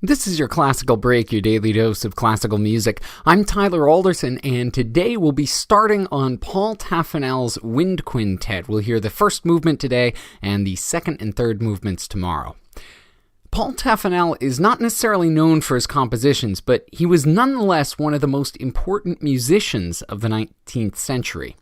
This is your Classical Break, your daily dose of classical music. I'm Tyler Alderson, and today we'll be starting on Paul Taffanel's Wind Quintet. We'll hear the first movement today and the second and third movements tomorrow. Paul Taffanel is not necessarily known for his compositions, but he was nonetheless one of the most important musicians of the 19th century.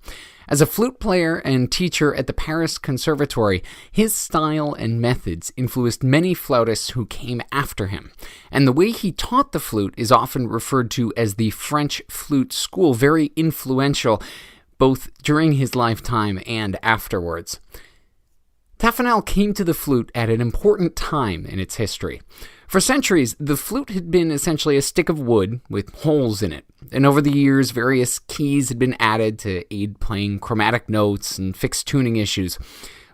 As a flute player and teacher at the Paris Conservatory, his style and methods influenced many flautists who came after him. And the way he taught the flute is often referred to as the French flute school, very influential both during his lifetime and afterwards. Taffanel came to the flute at an important time in its history. For centuries, the flute had been essentially a stick of wood with holes in it, and over the years, various keys had been added to aid playing chromatic notes and fixed tuning issues.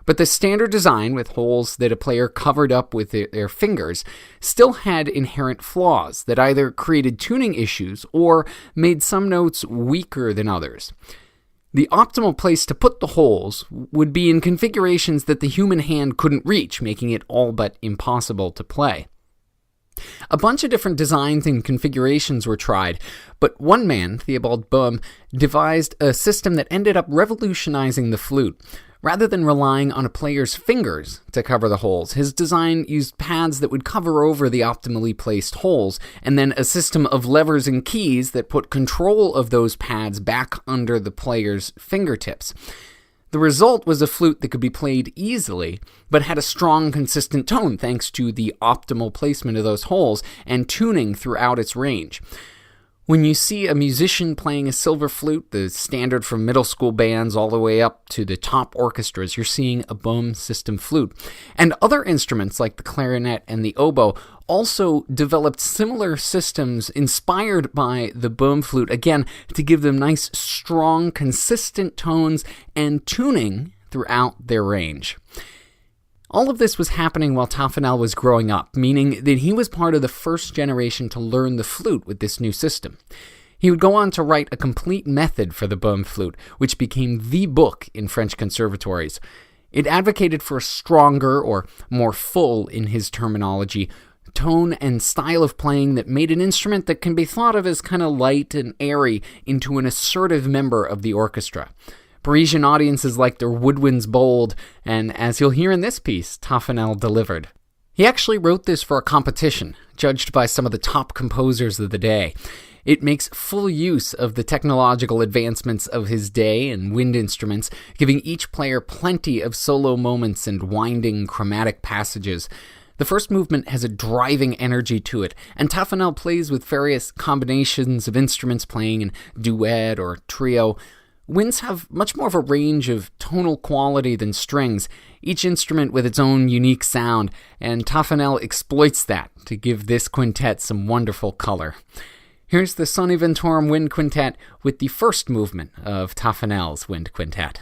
But the standard design, with holes that a player covered up with their fingers, still had inherent flaws that either created tuning issues or made some notes weaker than others. The optimal place to put the holes would be in configurations that the human hand couldn't reach, making it all but impossible to play. A bunch of different designs and configurations were tried, but one man, Theobald Boehm, devised a system that ended up revolutionizing the flute. Rather than relying on a player's fingers to cover the holes, his design used pads that would cover over the optimally placed holes, and then a system of levers and keys that put control of those pads back under the player's fingertips. The result was a flute that could be played easily, but had a strong, consistent tone thanks to the optimal placement of those holes and tuning throughout its range. When you see a musician playing a silver flute, the standard from middle school bands all the way up to the top orchestras, you're seeing a Boehm system flute. And other instruments like the clarinet and the oboe also developed similar systems inspired by the Boehm flute, again, to give them nice, strong, consistent tones and tuning throughout their range. All of this was happening while Taffanel was growing up, meaning that he was part of the first generation to learn the flute with this new system. He would go on to write a complete method for the Boehm flute, which became the book in French conservatories. It advocated for a stronger, or more full in his terminology, tone and style of playing that made an instrument that can be thought of as kind of light and airy into an assertive member of the orchestra. Parisian audiences liked their woodwinds bold, and as you'll hear in this piece, Taffanel delivered. He actually wrote this for a competition, judged by some of the top composers of the day. It makes full use of the technological advancements of his day and wind instruments, giving each player plenty of solo moments and winding chromatic passages. The first movement has a driving energy to it, and Taffanel plays with various combinations of instruments playing in duet or trio. Winds have much more of a range of tonal quality than strings, each instrument with its own unique sound, and Taffanel exploits that to give this quintet some wonderful color. Here's the Soni Ventorum Wind Quintet with the first movement of Taffanel's Wind Quintet.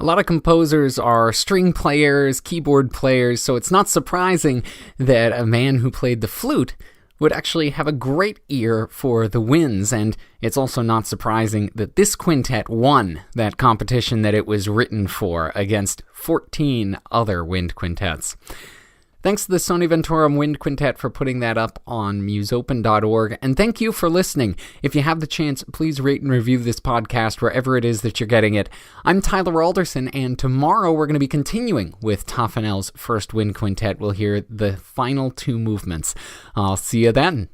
A lot of composers are string players, keyboard players, so it's not surprising that a man who played the flute would actually have a great ear for the winds, and it's also not surprising that this quintet won that competition that it was written for against 14 other wind quintets. Thanks to the Sony Ventorum Wind Quintet for putting that up on museopen.org, and thank you for listening. If you have the chance, please rate and review this podcast wherever it is that you're getting it. I'm Tyler Alderson, and tomorrow we're going to be continuing with Taffanel's first wind quintet. We'll hear the final two movements. I'll see you then.